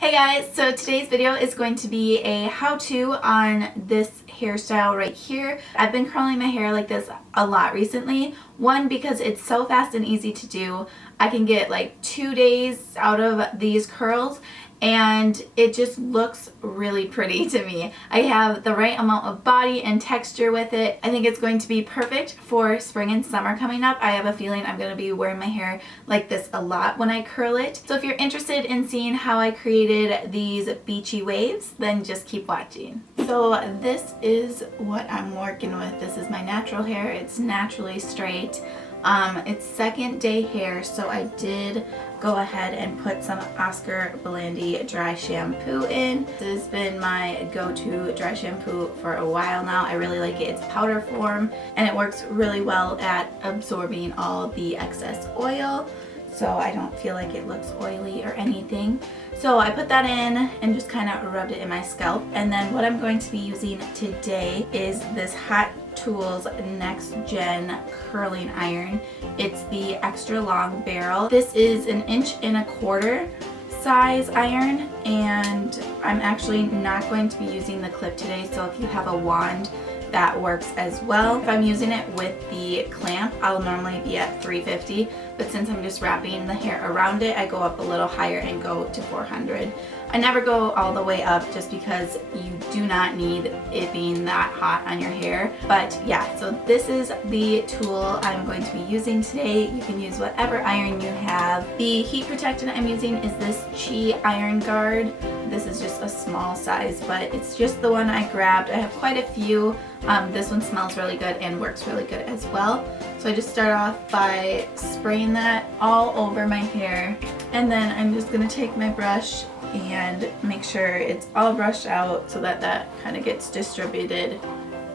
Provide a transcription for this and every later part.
Hey guys, so today's video is going to be a how-to on this hairstyle right here. I've been curling my hair like this a lot recently. One, because it's so fast and easy to do. I can get like 2 days out of these curls and it just looks really pretty to me. I have the right amount of body and texture with it. I think it's going to be perfect for spring and summer coming up. I have a feeling I'm going to be wearing my hair like this a lot when I curl it. So if you're interested in seeing how I created these beachy waves, then just keep watching. So this is what I'm working with. This is my natural hair. It's naturally straight. It's second day hair, so I did go ahead and put some Oscar Blandi dry shampoo in. This has been my go-to dry shampoo for a while now. I really like it. It's powder form and it works really well at absorbing all the excess oil, so I don't feel like it looks oily or anything. So I put that in and just kind of rubbed it in my scalp. And then what I'm going to be using today is this Hot Tools Next Gen curling iron. It's the extra long barrel. This is 1.25 inch size iron, and I'm actually not going to be using the clip today, so if you have a wand, that works as well. If I'm using it with the clamp, I'll normally be at 350, but since I'm just wrapping the hair around it, I go up a little higher and go to 400. I never go all the way up just because you do not need it being that hot on your hair. But yeah, so this is the tool I'm going to be using today. You can use whatever iron you have. The heat protectant I'm using is this Chi Iron Guard. This is just a small size, but it's just the one I grabbed. I have quite a few. This one smells really good and works really good as well. So I just start off by spraying that all over my hair, and then I'm just going to take my brush and make sure it's all brushed out so that that kind of gets distributed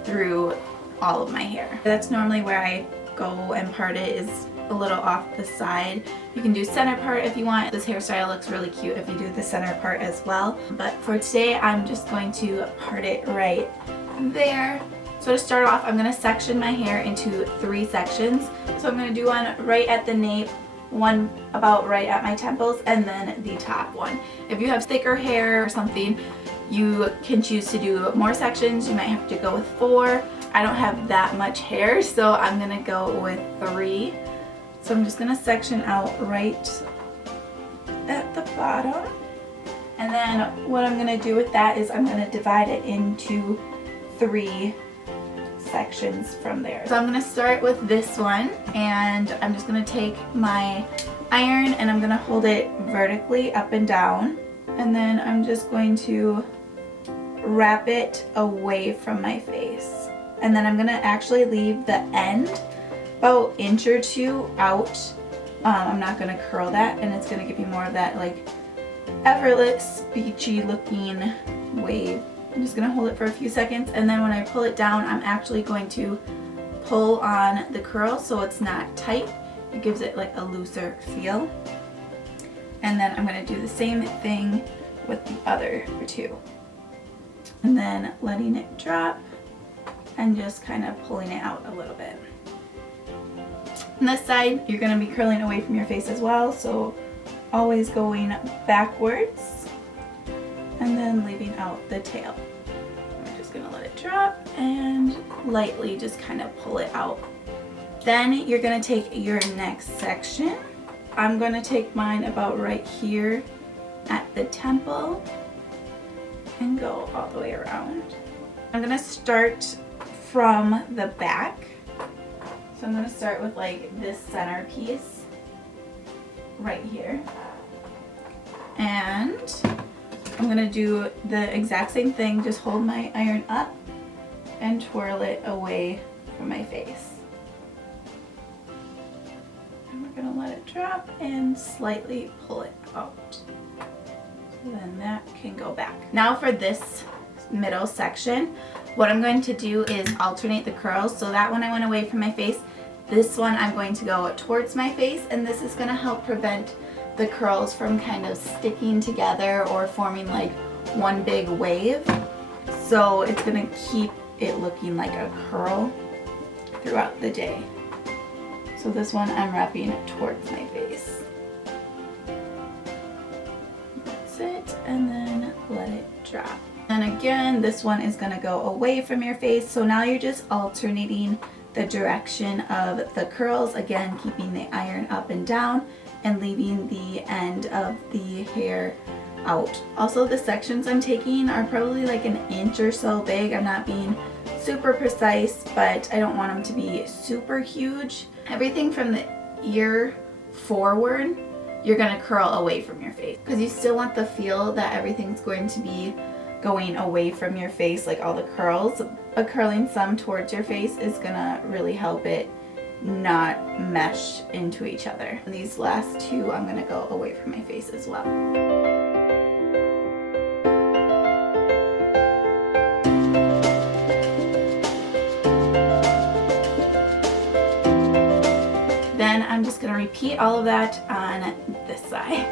through all of my hair. That's normally where I go and part it, is a little off the side. You can do center part if you want. This hairstyle looks really cute if you do the center part as well. But for today, I'm just going to part it right there. So to start off, I'm going to section my hair into 3 sections. So I'm going to do one right at the nape, one about right at my temples, and then the top one. If you have thicker hair or something, you can choose to do more sections. You might have to go with 4. I don't have that much hair, so I'm going to go with 3. So I'm just going to section out right at the bottom. And then what I'm going to do with that is I'm going to divide it into 3 sections from there. So I'm going to start with this one, and I'm just going to take my iron and I'm going to hold it vertically up and down, and then I'm just going to wrap it away from my face, and then I'm going to actually leave the end about 1 inch or 2 out. I'm not going to curl that, and it's going to give you more of that like effortless beachy looking wave. I'm just going to hold it for a few seconds, and then when I pull it down, I'm actually going to pull on the curl so it's not tight. It gives it like a looser feel. And then I'm going to do the same thing with the other 2. And then letting it drop and just kind of pulling it out a little bit. On this side, you're going to be curling away from your face as well, so always going backwards and then leaving out the tail. We're just going to let it drop and lightly just kind of pull it out. Then you're going to take your next section. I'm going to take mine about right here at the temple and go all the way around. I'm going to start from the back. So I'm going to start with like this center piece right here. And I'm going to do the exact same thing, just hold my iron up and twirl it away from my face. And we're going to let it drop and slightly pull it out. So then that can go back. Now for this middle section, what I'm going to do is alternate the curls. So that one I went away from my face. This one I'm going to go towards my face, and this is going to help prevent the curls from kind of sticking together or forming like one big wave. So it's going to keep it looking like a curl throughout the day. So this one I'm wrapping towards my face. That's it. and then let it drop. And again, this one is going to go away from your face. So now you're just alternating the direction of the curls, again keeping the iron up and down and leaving the end of the hair out. Also, the sections I'm taking are probably like an inch or so big. I'm not being super precise, but I don't want them to be super huge. Everything from the ear forward, you're gonna curl away from your face because you still want the feel that everything's going to be going away from your face, like all the curls, but curling some towards your face is gonna really help it not mesh into each other. And these last two, I'm gonna go away from my face as well. Then I'm just gonna repeat all of that on this side.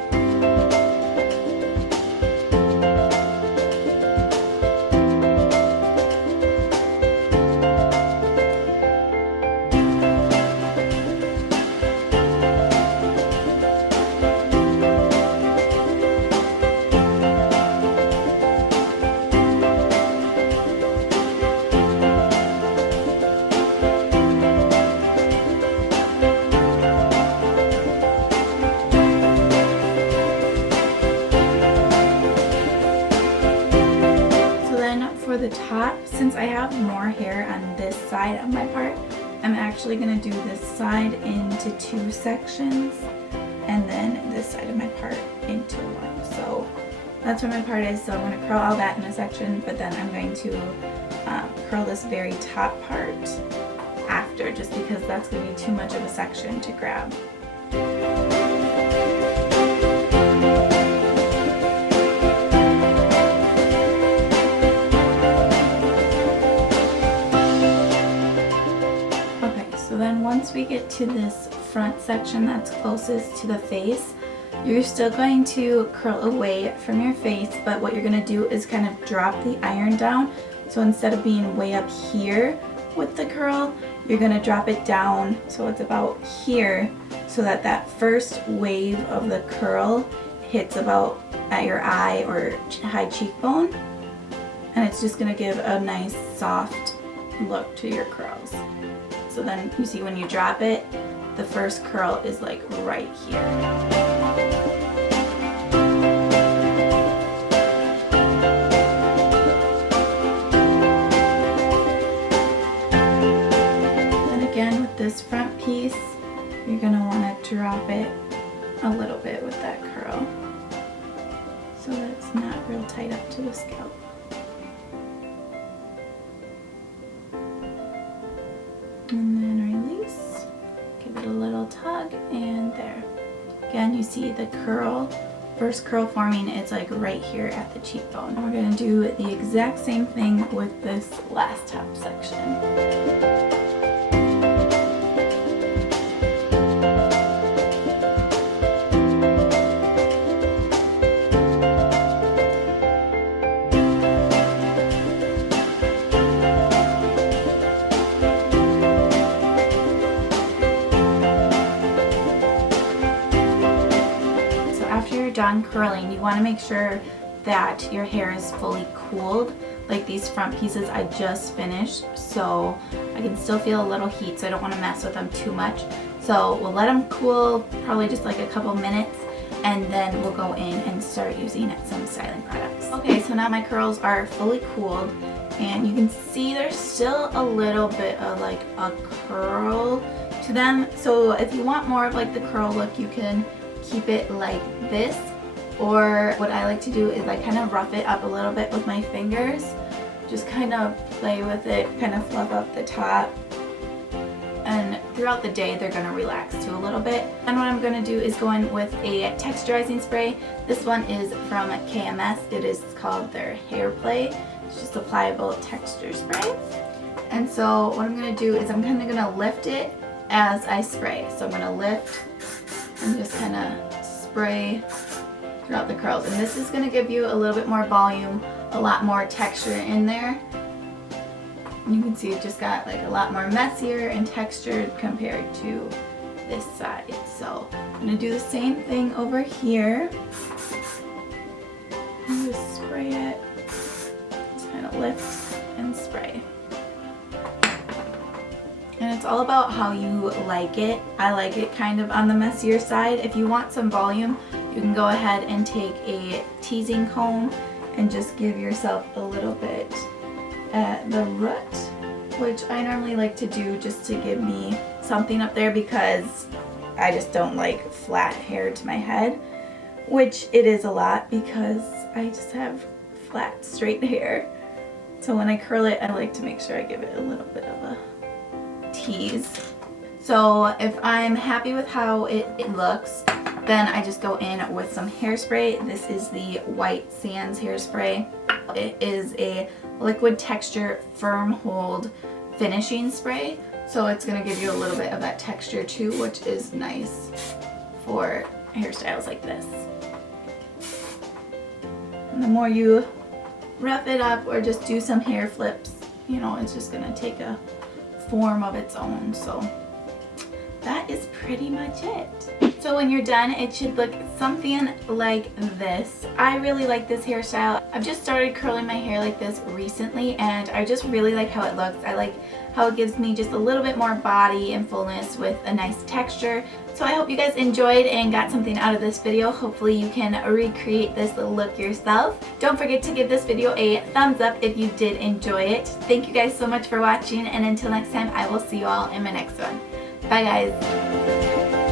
For the top, since I have more hair on this side of my part, I'm actually going to do this side into two sections and then this side of my part into one. So that's where my part is. So I'm going to curl all that in a section, but then I'm going to curl this very top part after, just because that's going to be too much of a section to grab. So then once we get to this front section that's closest to the face, you're still going to curl away from your face, but what you're going to do is kind of drop the iron down. So instead of being way up here with the curl, you're going to drop it down so it's about here, so that that first wave of the curl hits about at your eye or high cheekbone, and it's just going to give a nice soft look to your curls. So then you see when you drop it, the first curl is like right here. Then again with this front piece, you're going to want to drop it a little bit with that curl so that it's not real tight up to the scalp. And then release, give it a little tug, and there. Again, you see the curl, first curl forming, it's like right here at the cheekbone. And we're going to do the exact same thing with this last top section. Done curling, you want to make sure that your hair is fully cooled. Like these front pieces I just finished, so I can still feel a little heat, so I don't want to mess with them too much. So we'll let them cool probably just like a couple minutes, and then we'll go in and start using some styling products. Okay, so now my curls are fully cooled, and you can see there's still a little bit of like a curl to them. So if you want more of like the curl look, you can keep it like this, or what I like to do is I kind of rough it up a little bit with my fingers, just kind of play with it, kind of fluff up the top, and throughout the day they're going to relax too a little bit. And what I'm going to do is go in with a texturizing spray. This one is from KMS. It is called their Hair Play. It's just a pliable texture spray. And so what I'm going to do is I'm kind of going to lift it as I spray. So I'm going to lift and just kind of spray throughout the curls. And this is going to give you a little bit more volume, a lot more texture in there. You can see it just got like a lot more messier and textured compared to this side. So I'm going to do the same thing over here. just spray it. Just kind of lift and spray. And it's all about how you like it. I like it kind of on the messier side. If you want some volume, you can go ahead and take a teasing comb and just give yourself a little bit at the root, which I normally like to do just to give me something up there because I just don't like flat hair to my head, which it is a lot because I just have flat, straight hair. So when I curl it, I like to make sure I give it a little bit of a tease. So if I'm happy with how it looks, then I just go in with some hairspray. This is the White Sands hairspray. It is a liquid texture firm hold finishing spray, so it's going to give you a little bit of that texture too, which is nice for hairstyles like this. And the more you rough it up or just do some hair flips, you know, it's just going to take a form of its own. So that is pretty much it. So when you're done, it should look something like this. I really like this hairstyle. I've just started curling my hair like this recently, and I just really like how it looks. I like how it gives me just a little bit more body and fullness with a nice texture. So I hope you guys enjoyed and got something out of this video. Hopefully you can recreate this look yourself. Don't forget to give this video a thumbs up if you did enjoy it. Thank you guys so much for watching, and until next time, I will see you all in my next one. Bye guys.